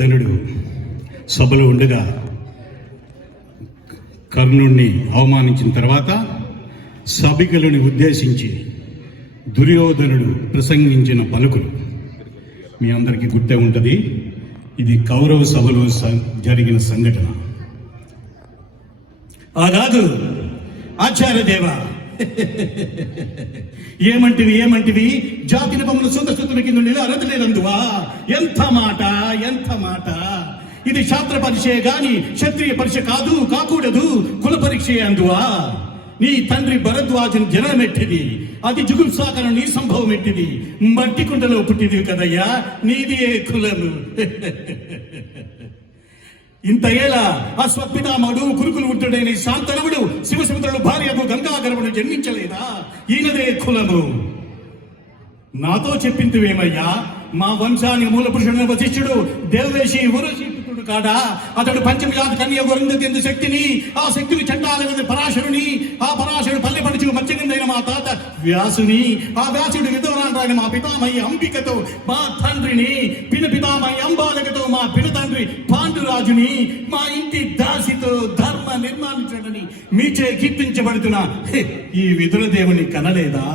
ధనుడు సభలో ఉండగా కర్ణుణ్ణి అవమానించిన తర్వాత సభికులను ఉద్దేశించి దుర్యోధనుడు ప్రసంగించిన పలుకులు మీ అందరికీ గుర్తే ఉంటుంది. ఇది కౌరవ సభలో జరిగిన సంఘటన. కాదు ఆచార్యదేవ, ఏమంటివి జాతిని బొమ్మలు సొంత సుతుల కింద నిల అరదలేదందువా? ఎంత మాట! ఇది శాస్త్ర పరీక్షే గాని క్షత్రియ పరీక్ష కాకూడదు, కుల పరీక్షే అందువా? నీ తండ్రి భరద్వాజుని జననమెట్టిది, అది జుగుప్సాకరం నీ సంభవం ఎట్టిది, మట్టి కుండలో పుట్టిది కదయ్యా, నీది ఏ కులము? ఇంత ఏలా అశ్వత్పితామహుడు కురుకులు ఉట్టుడైన శాంతనవుడు శివసముద్రుడు భార్యకు గంగాగర్భుడు జన్మించలేదా? ఈయనదే కులము. నాతో చెప్పిందివేమయ్యా? మా వంశానికి మూల పురుషుడు వశిష్ఠుడు దేవవేషి ఉరసి పుత్రుడు కాడా? అతడు పంచమజాతి కన్య వరుంధతి శక్తిని, ఆ శక్తిని చండాలగది పరాశరుని, ఆ పరాశరుడు పల్లె పడుచు మత్స్యగంధైన మా తాత వ్యాసుని, ఆ వ్యాసుడు విధవరాండ్రాని మా పితామహి అంబికతో, మా తండ్రిని పితామహి అంబాలికతో మా పినతండ్రి పాండురాజుని, మా ఇంటి దాసితో ధర్మ నిర్మాణించడని మీచే కీర్తించబడుతున్న ఈ విదురదేవుని కనలేదా?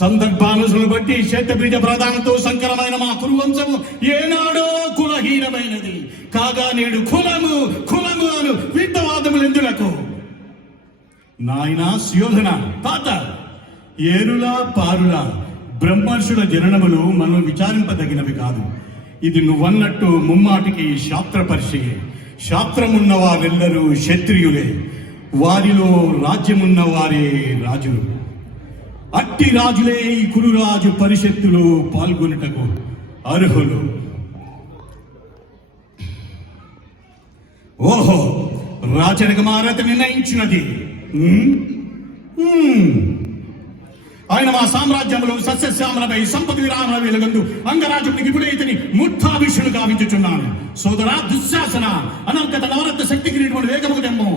సందర్భానుసరులు బట్టి క్షేత్రబీజ ప్రధానంతో సంకరమైన మా కురువంశము ఏనాడో కులహీనమైనది కాగా నేడు కులము అను వింతవాదములు ఎందులకు? నాయనా సుయోధన తాత, ఏరులా పారులా బ్రహ్మర్షుల జననములు మనం విచారింపదగినవి కాదు. ఇది నువ్వన్నట్టు ముమ్మాటికి శాస్త్ర పరిచయే. శాస్త్రమున్న వారెల్లరూ క్షత్రియులే, వారిలో రాజ్యమున్న వారే రాజులు. అట్టి రాజులే ఈ కురురాజు పరిషత్తులో పాల్గొనుటకు అర్హులు. ఓహో, రాచరిక మారత నిర్ణయించినది. ఆయన మా సామ్రాజ్యంలో సస్యశ్యామలపై సంపద విరామల వెలుగందు అంగరాజునికి ఇప్పుడు ఇతని ముఠాభిషులు గావించుచున్నాను. సోదరా దుశ్శాసన అనంతత నవరత్న శక్తి కిరీటములు వేగముకు దెమ్మో.